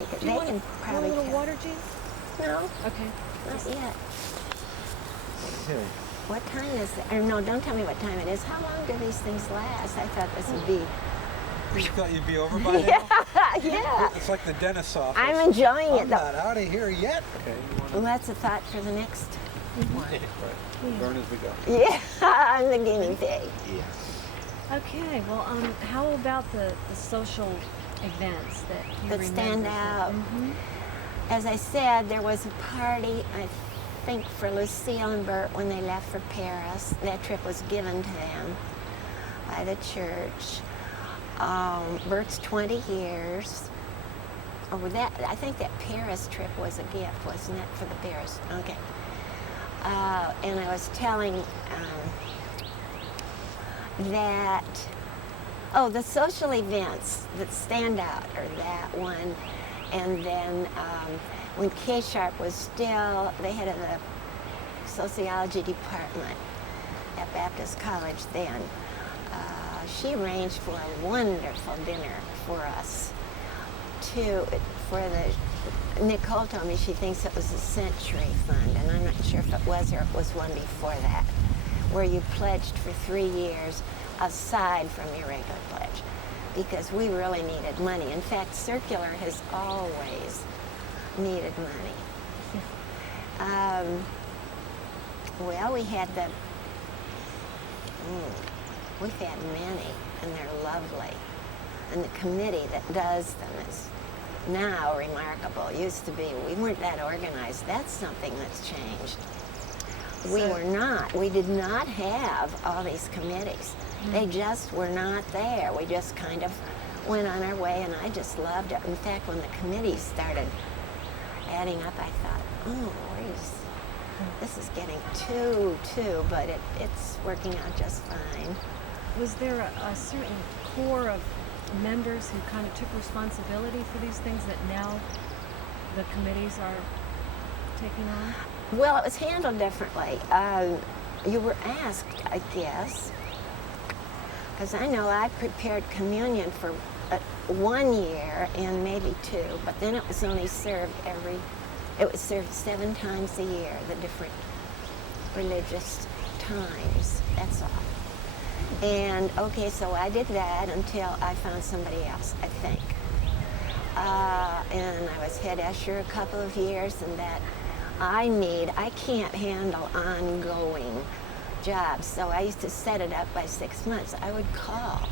Do you want a little water, Jeanne? No, Okay. not yet. Okay. What time is it? Or no, don't tell me what time it is. How long do these things last? I thought this would be... You thought you'd be over by now? Yeah. It's like the dentist's office. I'm enjoying it, I'm though. not out of here yet. Okay, you want Well, that's a thought for the next one. Right. Learn as we go. Yeah, I'm the guinea pig. Yes. Okay. Well, how about the social events that you That stand remember? out. Mhm. As I said, there was a party, I think, for Lucille and Bert when they left for Paris. That trip was given to them by the church. Bert's 20 years. Oh, I think that Paris trip was a gift, wasn't it, for the Paris? Okay. And I was telling that, the social events that stand out are that one. And then when Kay Sharp was still the head of the sociology department at Baptist College then, she arranged for a wonderful dinner for us. Nicole told me she thinks it was a Century Fund, and I'm not sure if it was or it was one before that, where you pledged for 3 years aside from your regular pledge, because we really needed money. In fact, Circular has always needed money. Well, we've had many, and they're lovely. And the committee that does them is now remarkable. Used to be, we weren't that organized. That's something that's changed. We did not have all these committees. They just were not there. We just kind of went on our way, and I just loved it. In fact, when the committees started adding up, I thought, this is getting too, but it's working out just fine. Was there a certain core of members who kind of took responsibility for these things that now the committees are taking on? Well, it was handled differently. You were asked, I guess, because I know I prepared communion for 1 year and maybe 2, but then it was only served it was served 7 times a year, the different religious times, that's all. And okay, so I did that until I found somebody else, I think. And I was head usher a couple of years, and that I can't handle ongoing jobs, so I used to set it up by 6 months. I would call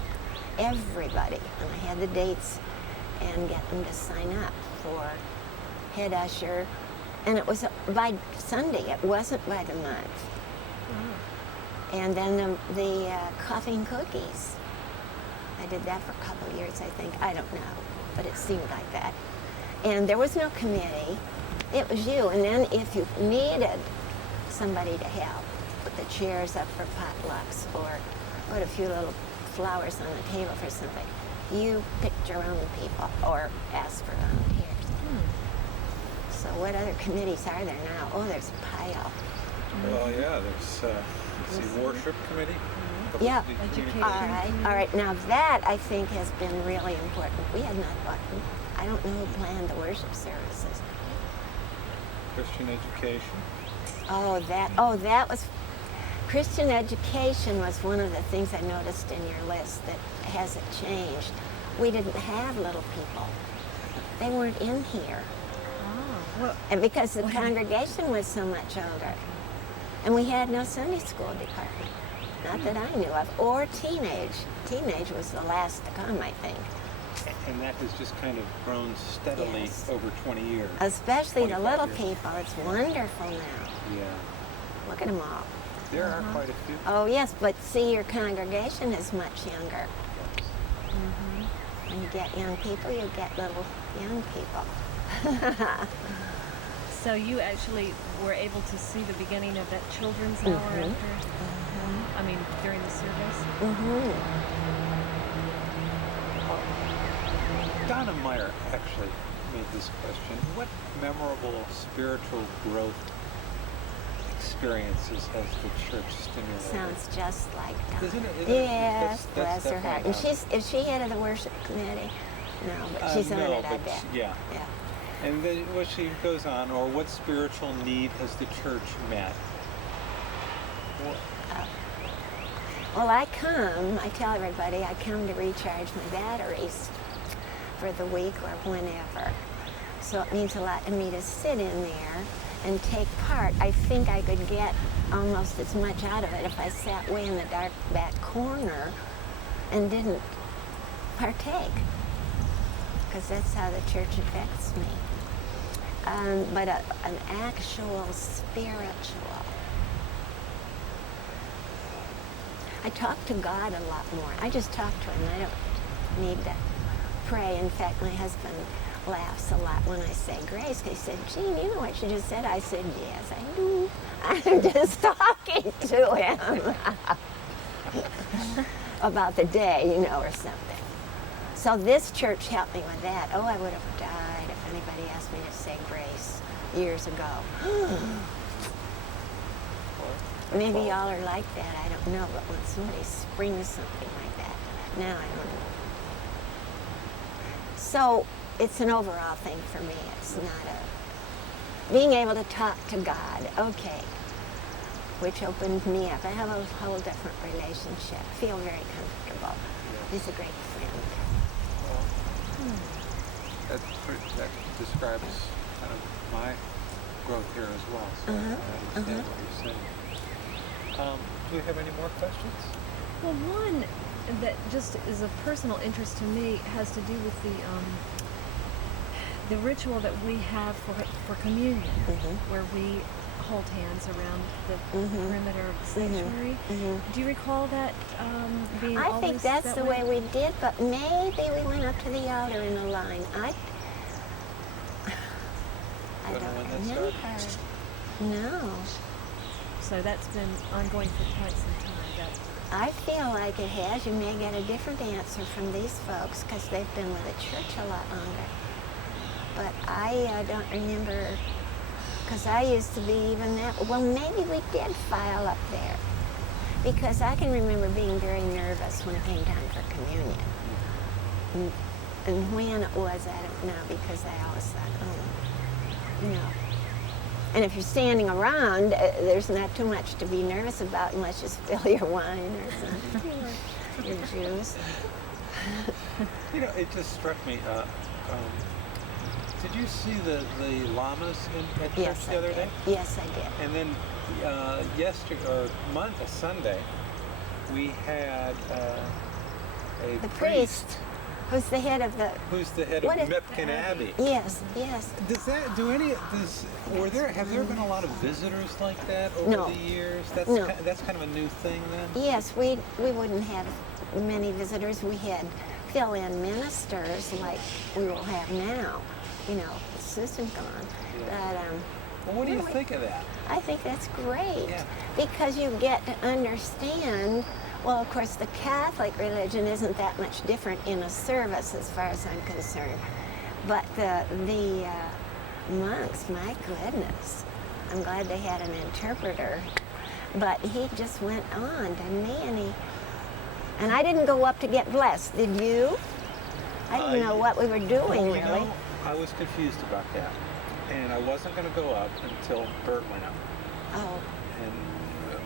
everybody, and I had the dates, and get them to sign up for head usher, and it was by Sunday. It wasn't by the month. And then the coffee and cookies. I did that for a couple of years, I think. I don't know, but it seemed like that. And there was no committee. It was you. And then if you needed somebody to help, put the chairs up for potlucks or put a few little flowers on the table for something, you picked your own people or asked for volunteers. So what other committees are there now? Oh, there's a pile. Well, yeah, there's the worship committee. Yeah. Education. All right. Now that I think has been really important. We had not gotten. I don't know who planned the worship services. Christian education. That was Christian education was one of the things I noticed in your list that hasn't changed. We didn't have little people. They weren't in here. And because the congregation was so much older. And we had no Sunday school department. Not that I knew of. Or teenage. Teenage was the last to come, I think. And that has just kind of grown steadily over 20 years. Especially the little 25 years. people. It's wonderful now. Yeah. Look at them all. There are quite a few. Oh, yes, but see, your congregation is much younger. When you get young people, you get little young people. So you actually were able to see the beginning of that children's hour after? I mean, during the service? Donna Meyer actually made this question. What memorable spiritual growth experiences has the church stimulated? Sounds just like Donna. Isn't it? Yes, That's bless her heart. And definitely is she head of the worship committee? No, but she's on no, it, I but bet. yeah. Yeah. And then what she goes on, or what spiritual need has the church met? What, Well, I tell everybody, I come to recharge my batteries for the week or whenever. So it means a lot to me to sit in there and take part. I think I could get almost as much out of it if I sat way in the dark back corner and didn't partake, because that's how the church affects me. But an actual spiritual. I talk to God a lot more. I just talk to him. I don't need to pray. In fact, my husband laughs a lot when I say grace. He said, Jeanne, you know what you just said? I said, yes, I do. I'm just talking to him about the day, or something. So this church helped me with that. Oh, I would have died if anybody asked me to say grace years ago. Maybe y'all are like that, I don't know, but when somebody springs something like that, now I don't know. So it's an overall thing for me. It's not being able to talk to God, okay, which opened me up. I have a whole different relationship, feel very comfortable. He's a great friend. Well, that describes kind of my growth here as well, so I understand what you're saying. Do we have any more questions? Well, one that just is of personal interest to me has to do with the ritual that we have for communion, where we hold hands around the perimeter of the sanctuary. Do you recall that being I always think that's that the way we did, but maybe we went up to the altar in a line. I Don't know don't when that remember. started. No. So that's been ongoing for quite some time. I feel like it has. You may get a different answer from these folks because they've been with the church a lot longer. But I don't remember, because I used to be even that. Well, maybe we did file up there, because I can remember being very nervous when it came time for communion. And when it was, I don't know, because I always thought, And if you're standing around, there's not too much to be nervous about unless you spill your wine or something, or your juice. It just struck me. Did you see the llamas at church Yes, the other day? Yes, I did. And then Sunday, we had a The priest, who's the head of the... who's the head of What is- Mepkin Abbey. Yes. Have there been a lot of visitors like that over No. the years? No. That's kind of a new thing then? Yes, we wouldn't have many visitors. We had fill-in ministers like we will have now. Susan's gone. Yeah. But, Well, what do you think of that? I think that's great, Yeah. because you get to understand. Well, of course, the Catholic religion isn't that much different in a service as far as I'm concerned. But the monks, my goodness, I'm glad they had an interpreter. But he just went on to me, and I didn't go up to get blessed. Did you? I didn't know what we were doing, really. I was confused about that. And I wasn't going to go up until Bert went up. Oh, And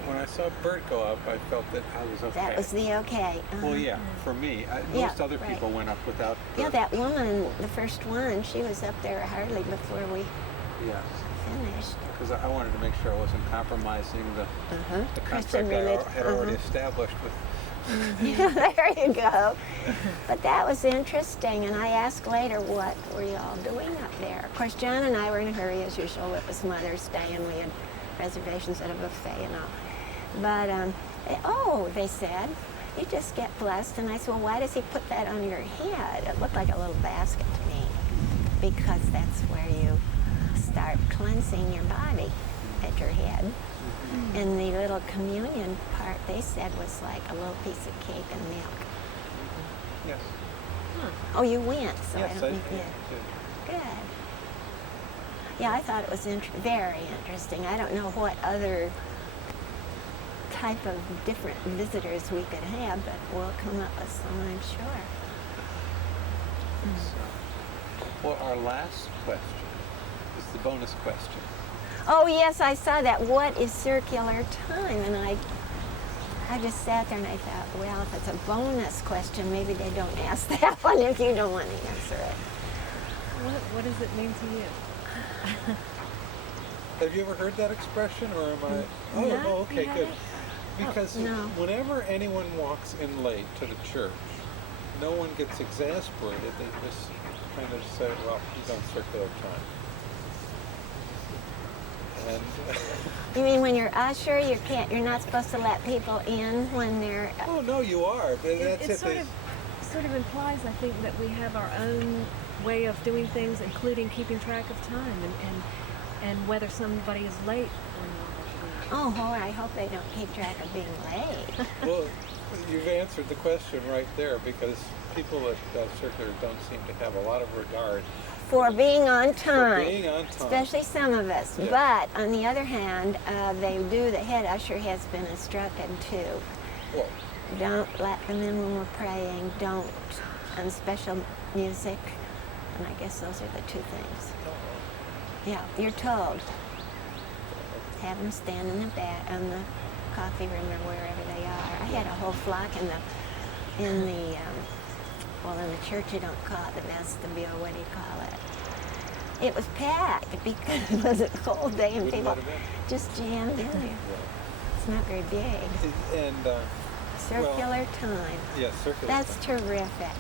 when I saw Bert go up, I felt that I was okay. that was the okay. Well, yeah, for me. Yeah, Most other right. people went up without Yeah, that woman, the first one, she was up there hardly before we Yes. finished. Because I wanted to make sure I wasn't compromising the Christian contract I religion. had already established with. Yeah, there you go. But that was interesting, and I asked later, what were you all doing up there? Of course, John and I were in a hurry as usual. It was Mother's Day, and we had reservations at a buffet and all. But, they said, you just get blessed. And I said, well, why does he put that on your head? It looked like a little basket to me, because that's where you start cleansing your body at your head. And the little communion part, they said, was like a little piece of cake and milk. Yes. Oh, you went, so Yes, I don't need to. Good. Yeah, I thought it was very interesting. I don't know what other type of different visitors we could have, but we'll come up with some, I'm sure. So, well, our last question is the bonus question. Oh yes, I saw that. What is circular time? And I just sat there and I thought, well, if it's a bonus question, maybe they don't ask that one if you don't want to answer it. What does it mean to you? Have you ever heard that expression, or am I? Oh, No, oh, okay, you good. haven't? Because no. whenever anyone walks in late to the church, no one gets exasperated. They just kind of say, well, he's on circular time. And You mean when you're usher, you're not supposed to let people in when they're. oh no, you are. That's It it. sort of implies, I think, that we have our own way of doing things, including keeping track of time and whether somebody is late or not. Oh, I hope they don't keep track of being late. Well, you've answered the question right there, because people at circular don't seem to have a lot of regard For being on time. for being on time. Especially some of us. Yeah. But on the other hand, the head usher has been instructed to Well, don't let them in when we're praying, don't on special music. And I guess those are the two things. Yeah, you're told. Have them stand in the back, on the coffee room or wherever they are. I had a whole flock in the church you don't call it the vestibule, what do you call it? It was packed because it was a cold day and Wouldn't people let 'em in. just jammed in there. It's not very big. and Circular time. yeah, circular. That's time. terrific.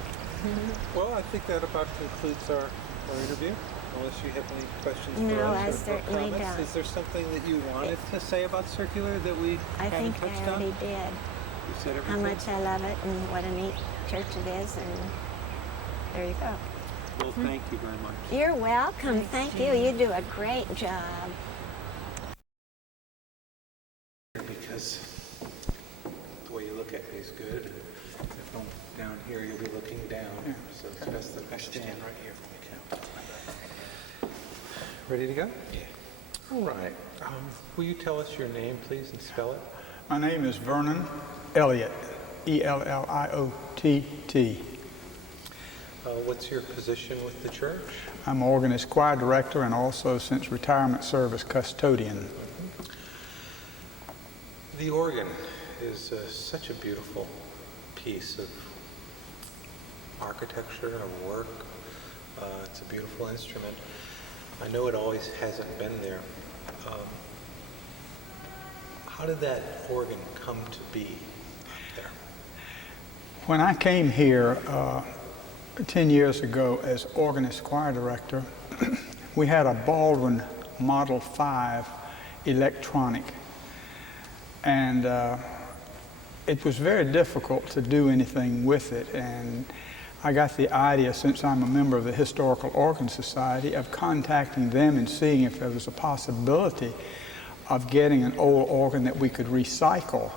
Well, I think that about concludes our interview. Unless you have any questions for No, us I or certainly comments. don't. Is there something that you wanted to say about circular that we I haven't think touched I already on? did. You said How everything. much I love it and what a neat church it is, and there you go. Well, thank you very much. You're welcome. Thank you. You do a great job. Because the way you look at me is good. If I'm down here, you'll be looking down. So it's best that I stand right here for the count. Ready to go? Yeah. All right. Will you tell us your name, please, and spell it? My name is Vernon Elliot, Elliott. What's your position with the church? I'm organist choir director and also, since retirement, service custodian. The organ is such a beautiful piece of architecture, of work. It's a beautiful instrument. I know it always hasn't been there. How did that organ come to be there? When I came here 10 years ago as organist choir director, we had a Baldwin Model 5 electronic, and it was very difficult to do anything with it. And I got the idea, since I'm a member of the Historical Organ Society, of contacting them and seeing if there was a possibility of getting an old organ that we could recycle.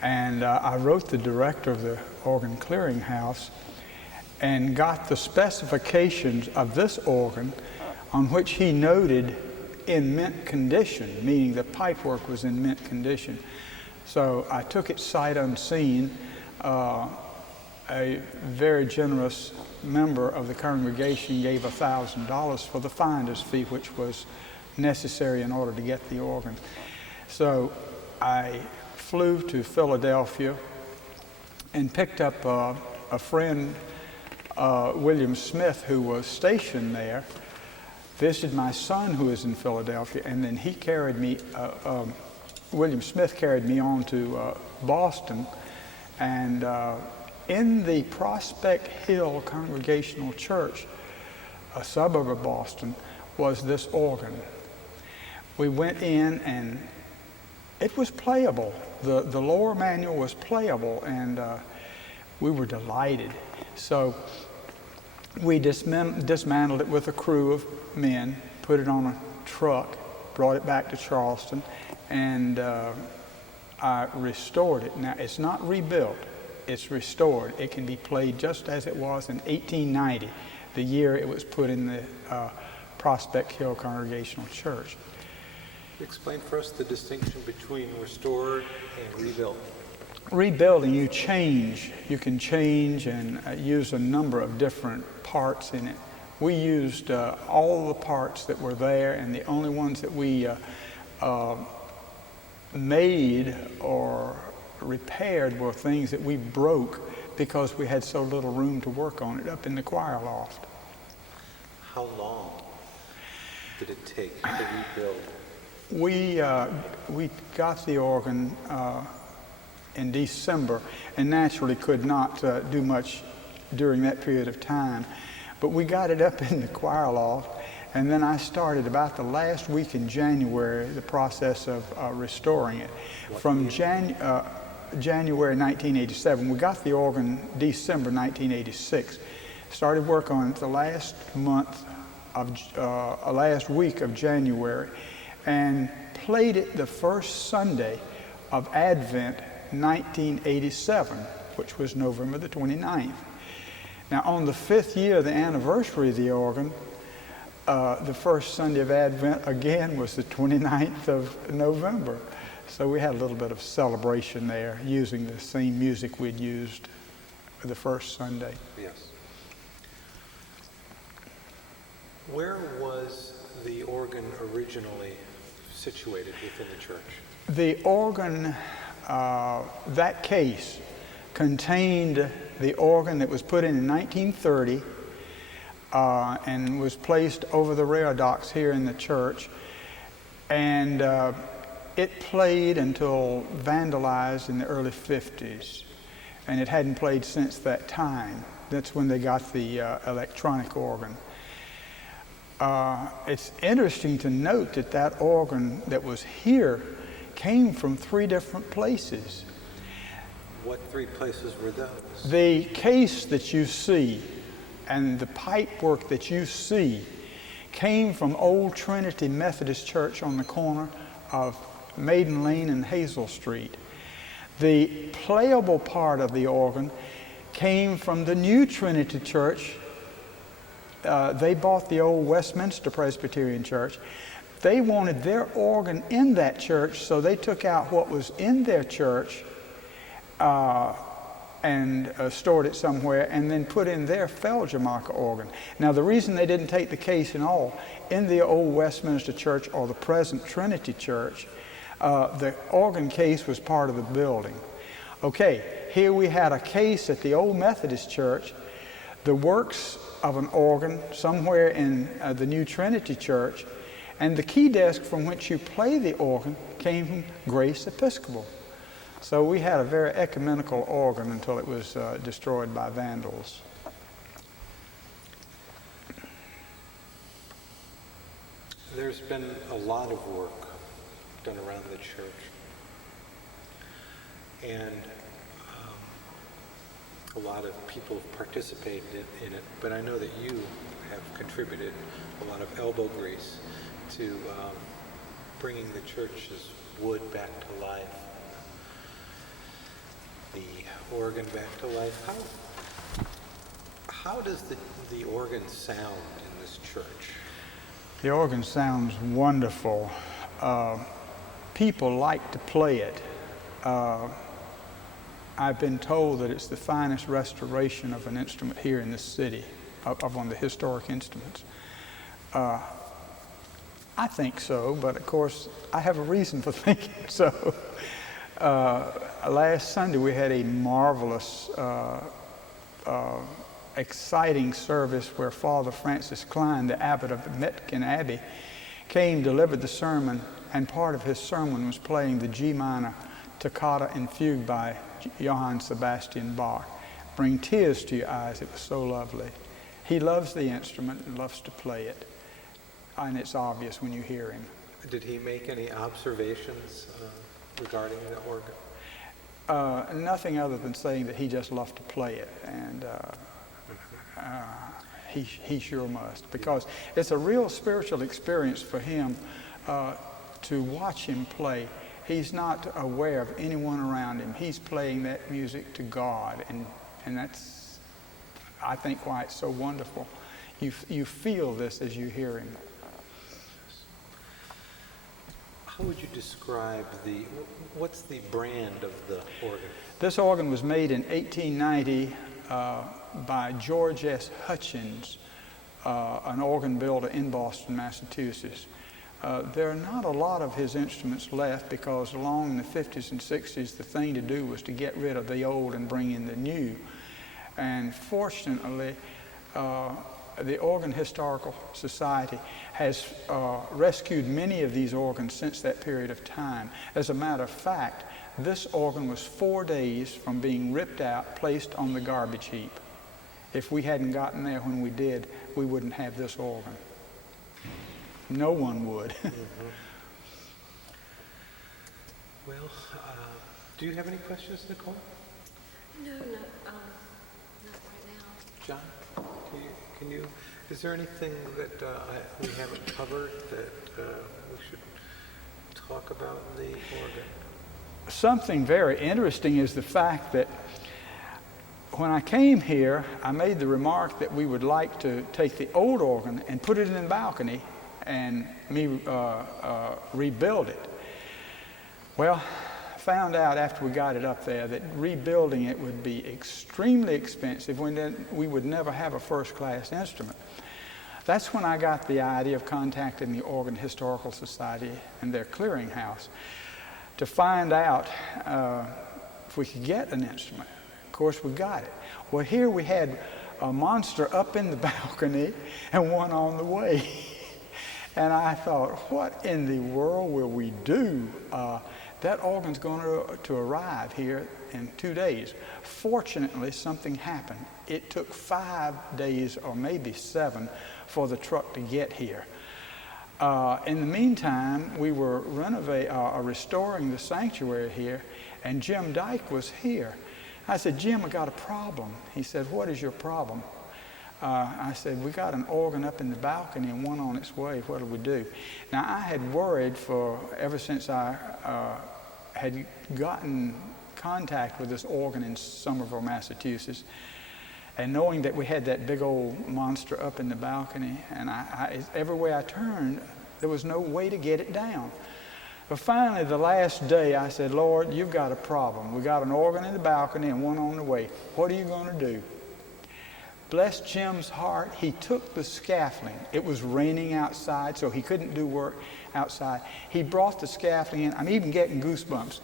And I wrote the director of the Organ Clearinghouse and got the specifications of this organ, on which he noted in mint condition, meaning the pipework was in mint condition. So I took it sight unseen. A very generous member of the congregation gave $1,000 for the finder's fee, which was necessary in order to get the organ. So I flew to Philadelphia and picked up a friend, William Smith, who was stationed there, visited my son who was in Philadelphia, and then he carried me, William Smith carried me on to Boston, and in the Prospect Hill Congregational Church, a suburb of Boston, was this organ. We went in and it was playable. The lower manual was playable, and we were delighted. So we dismantled it with a crew of men, put it on a truck, brought it back to Charleston, and I restored it. Now, it's not rebuilt. It's restored. It can be played just as it was in 1890, the year it was put in the Prospect Hill Congregational Church. Explain for us the distinction between restored and rebuilt. rebuilding, you can change and use a number of different parts in it. We used all the parts that were there, and the only ones that we made or repaired were things that we broke because we had so little room to work on it up in the choir loft. How long did it take to rebuild? We got the organ in December and naturally could not do much during that period of time. But we got it up in the choir loft, and then I started about the last week in January the process of restoring it. From January 1987, we got the organ December 1986. Started work on it the last week of January, and played it the first Sunday of Advent 1987, which was November the 29th. Now, on the 5th year, the anniversary of the organ, the first Sunday of Advent again was the 29th of November. So we had a little bit of celebration there, using the same music we'd used for the first Sunday. Yes. Where was the organ originally situated within the church? The organ, that case, contained the organ that was put in 1930 and was placed over the rail docks here in the church. And it played until vandalized in the early 50s. And it hadn't played since that time. That's when they got the electronic organ. It's interesting to note that that organ that was here came from 3 different places. What 3 places were those? The case that you see and the pipe work that you see came from Old Trinity Methodist Church on the corner of Maiden Lane and Hazel Street. The playable part of the organ came from the New Trinity Church. They bought the old Westminster Presbyterian Church. They wanted their organ in that church, so they took out what was in their church and stored it somewhere, and then put in their Feldgemarker organ. Now, the reason they didn't take the case in all, in the old Westminster Church or the present Trinity Church, the organ case was part of the building. Okay, here we had a case at the old Methodist Church, the works of an organ somewhere in the new Trinity Church, and the key desk from which you play the organ came from Grace Episcopal. So we had a very ecumenical organ until it was destroyed by vandals. There's been a lot of work done around the church. And a lot of people have participated in it, but I know that you have contributed a lot of elbow grease to bringing the church's wood back to life, the organ back to life. How does the organ sound in this church? The organ sounds wonderful. People like to play it. I've been told that it's the finest restoration of an instrument here in this city, of one of the historic instruments. I think so, but of course I have a reason for thinking so. Last Sunday we had a marvelous, exciting service where Father Francis Klein, the abbot of Metkin Abbey, came, delivered the sermon, and part of his sermon was playing the G minor toccata and fugue by Johann Sebastian Bach. Bring tears to your eyes, it was so lovely. He loves the instrument and loves to play it, and it's obvious when you hear him. Did he make any observations regarding the organ? Nothing other than saying that he just loved to play it, and he sure must, because it's a real spiritual experience for him to watch him play. He's not aware of anyone around him. He's playing that music to God, and that's, I think, why it's so wonderful. You feel this as you hear him. How would you describe what's the brand of the organ? This organ was made in 1890 by George S. Hutchins, an organ builder in Boston, Massachusetts. There are not a lot of his instruments left because along in the 50s and 60s, the thing to do was to get rid of the old and bring in the new. And fortunately, the Organ Historical Society has rescued many of these organs since that period of time. As a matter of fact, this organ was 4 days from being ripped out, placed on the garbage heap. If we hadn't gotten there when we did, we wouldn't have this organ. No one would. Mm-hmm. Well, do you have any questions, Nicole? No, not right now. John, can you, is there anything that we haven't covered that we should talk about in the organ? Something very interesting is the fact that when I came here, I made the remark that we would like to take the old organ and put it in the balcony and rebuild it. Well, I found out after we got it up there that rebuilding it would be extremely expensive. We would never have a first-class instrument. That's when I got the idea of contacting the Organ Historical Society and their clearinghouse to find out if we could get an instrument. Of course, we got it. Well, here we had a monster up in the balcony and one on the way. And I thought, what in the world will we do? That organ's going to arrive here in 2 days. Fortunately, something happened. It took 5 days or maybe 7 for the truck to get here. In the meantime, we were restoring the sanctuary here, and Jim Dyke was here. I said, Jim, I got a problem. He said, what is your problem? I said, we got an organ up in the balcony and one on its way. What do we do? Now, I had worried ever since I had gotten contact with this organ in Somerville, Massachusetts, and knowing that we had that big old monster up in the balcony, and everywhere I turned, there was no way to get it down. But finally, the last day, I said, Lord, you've got a problem. We got an organ in the balcony and one on the way. What are you going to do? Bless Jim's heart, he took the scaffolding. It was raining outside, so he couldn't do work outside. He brought the scaffolding in. I'm even getting goosebumps.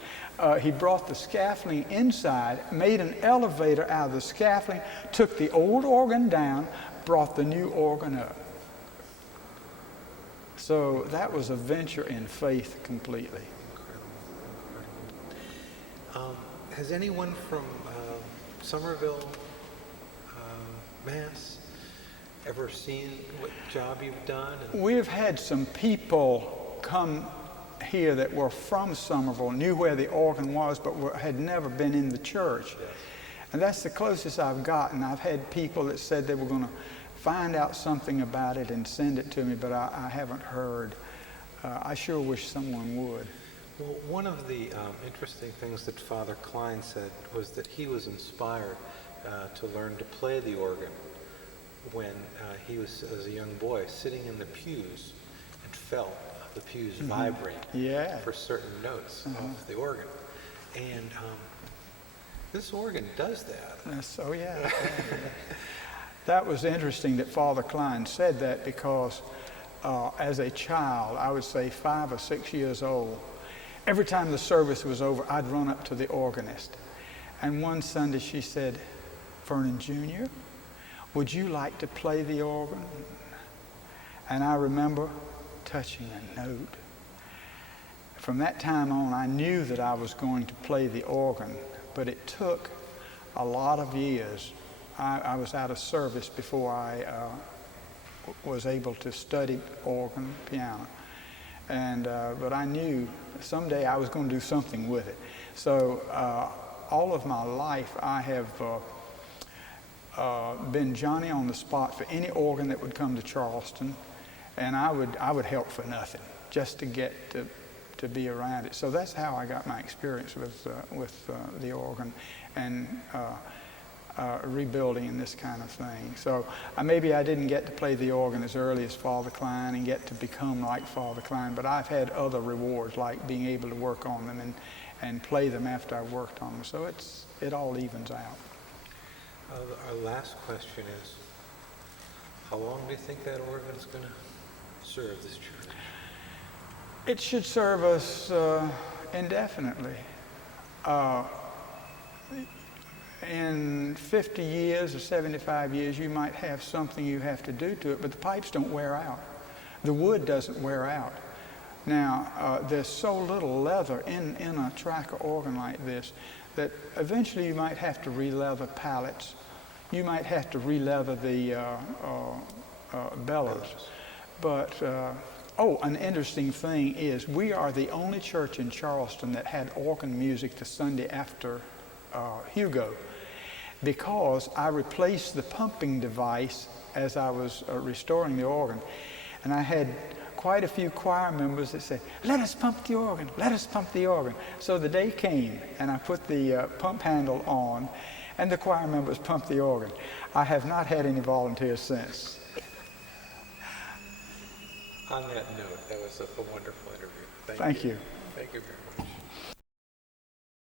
He brought the scaffolding inside, made an elevator out of the scaffolding, took the old organ down, brought the new organ up. So that was a venture in faith completely. Incredible. Has anyone from Somerville, Mass, ever seen what job you've done? We've had some people come here that were from Somerville, knew where the organ was, but had never been in the church. Yes. And that's the closest I've gotten. I've had people that said they were going to find out something about it and send it to me, but I haven't heard. I sure wish someone would. Well, one of the interesting things that Father Klein said was that he was inspired to learn to play the organ when he was, as a young boy, sitting in the pews and felt the pews vibrate for certain notes of the organ. And this organ does that. Oh, yeah. That was interesting that Father Klein said that because as a child, I would say 5 or 6 years old, every time the service was over, I'd run up to the organist. And one Sunday she said, Vernon Jr., would you like to play the organ? And I remember touching a note. From that time on, I knew that I was going to play the organ, but it took a lot of years. I was out of service before I was able to study organ, piano. And but I knew someday I was going to do something with it. So all of my life I have been Johnny on the spot for any organ that would come to Charleston, and I would help for nothing just to get to be around it. So that's how I got my experience with the organ, and rebuilding and this kind of thing. So maybe I didn't get to play the organ as early as Father Klein and get to become like Father Klein, but I've had other rewards like being able to work on them and play them after I've worked on them. So it all evens out. Our last question is, how long do you think that organ is going to serve this church? It should serve us indefinitely. In 50 years or 75 years, you might have something you have to do to it, but the pipes don't wear out. The wood doesn't wear out. Now, there's so little leather in a tracker organ like this that eventually you might have to re-leather pallets. You might have to re-leather the bellows. But, an interesting thing is we are the only church in Charleston that had organ music the Sunday after Hugo, because I replaced the pumping device as I was restoring the organ. And I had quite a few choir members that said, "Let us pump the organ, let us pump the organ." So the day came and I put the pump handle on and the choir members pumped the organ. I have not had any volunteers since. On that note, that was a wonderful interview. Thank you. Thank you very much.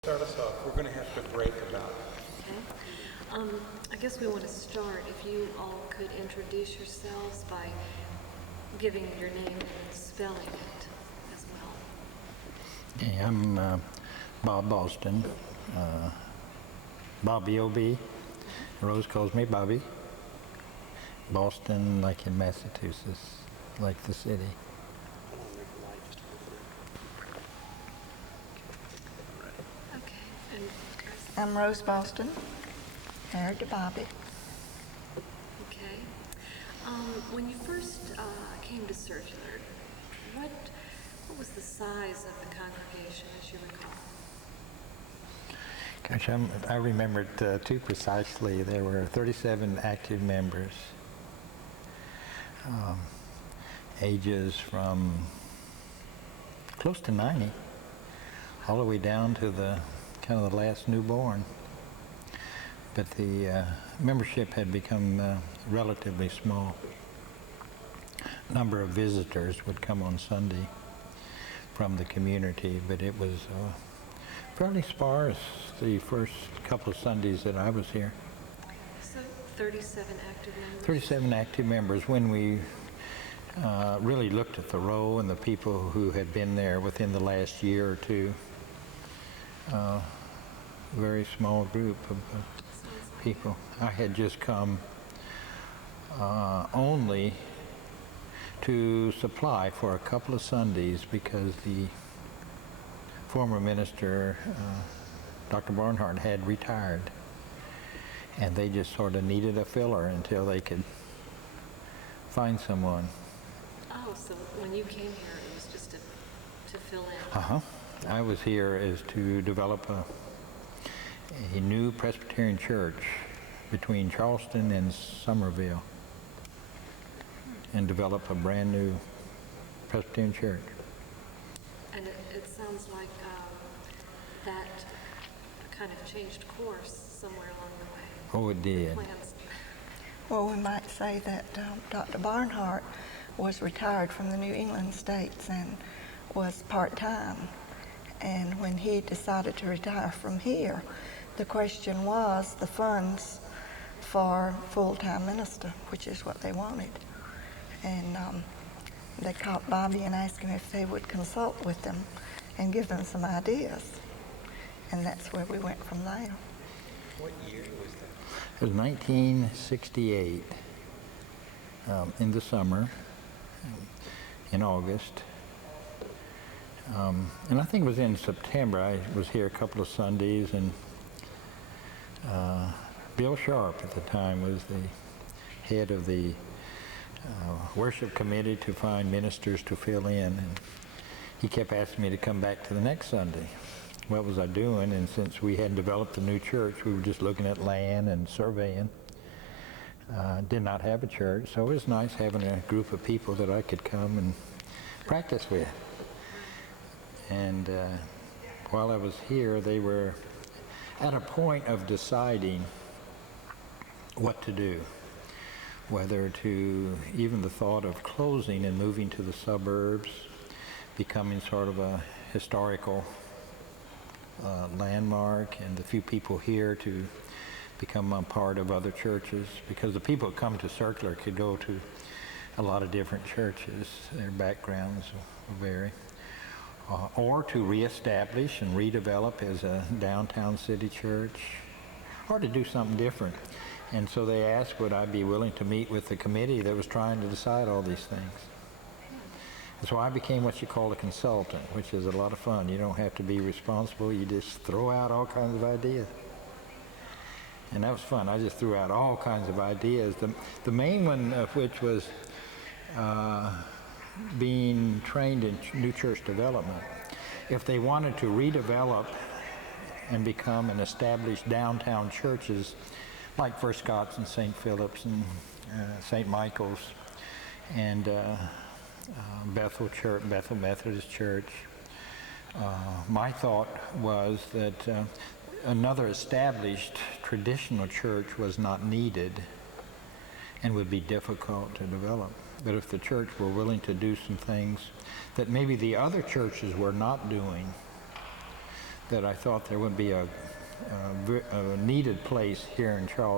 Start us off. We're going to have to break about. Okay. I guess we want to start, if you all could introduce yourselves by giving your name and spelling it as well. Okay, I'm Bob Boston, Bobby O.B. Rose calls me Bobby. Boston, like in Massachusetts, like the city. Okay. And I'm Rose Boston, married to Bobby. okay. When you first came to Circular, what was the size of the congregation, as you recall? Gosh, I remember it too precisely. There were 37 active members, ages from close to 90, all the way down to the kind of the last newborn. But the membership had become relatively small. Number of visitors would come on Sunday from the community, but it was fairly sparse the first couple of Sundays that I was here. So 37 active members? 37 active members. When we really looked at the row and the people who had been there within the last year or two, very small group of people. I had just come only to supply for a couple of Sundays because the former minister, Dr. Barnhart, had retired, and they just sort of needed a filler until they could find someone. Oh, so when you came here, it was just to fill in? Uh-huh. I was here as to develop a new Presbyterian church between Charleston and Somerville, and develop a brand new Presbyterian church. And it sounds like that kind of changed course somewhere along the way. Oh, it did. Plans. Well, we might say that Dr. Barnhart was retired from the New England states and was part-time. And when he decided to retire from here, the question was the funds for full-time minister, which is what they wanted. And they called Bobby and asked him if they would consult with them and give them some ideas. And that's where we went from there. What year was that? It was 1968, in the summer, in August. And I think it was in September. I was here a couple of Sundays, and Bill Sharp at the time was the head of the worship committee to find ministers to fill in. And he kept asking me to come back to the next Sunday. What was I doing? And since we hadn't developed a new church, we were just looking at land and surveying. Did not have a church, so it was nice having a group of people that I could come and practice with. And while I was here, they were at a point of deciding what to do, whether to even the thought of closing and moving to the suburbs, becoming sort of a historical landmark, and the few people here to become a part of other churches, because the people that come to Circular could go to a lot of different churches. Their backgrounds will vary. Or to reestablish and redevelop as a downtown city church, or to do something different. And so they asked, would I be willing to meet with the committee that was trying to decide all these things. And so I became what you call a consultant, which is a lot of fun. You don't have to be responsible. You just throw out all kinds of ideas. And that was fun. I just threw out all kinds of ideas. The main one of which was being trained in new church development. If they wanted to redevelop and become an established downtown churches like First Scots and St. Philip's and St. Michael's and Bethel Methodist Church, my thought was that another established traditional church was not needed and would be difficult to develop. But if the church were willing to do some things that maybe the other churches were not doing, that I thought there would be a needed place here in Charles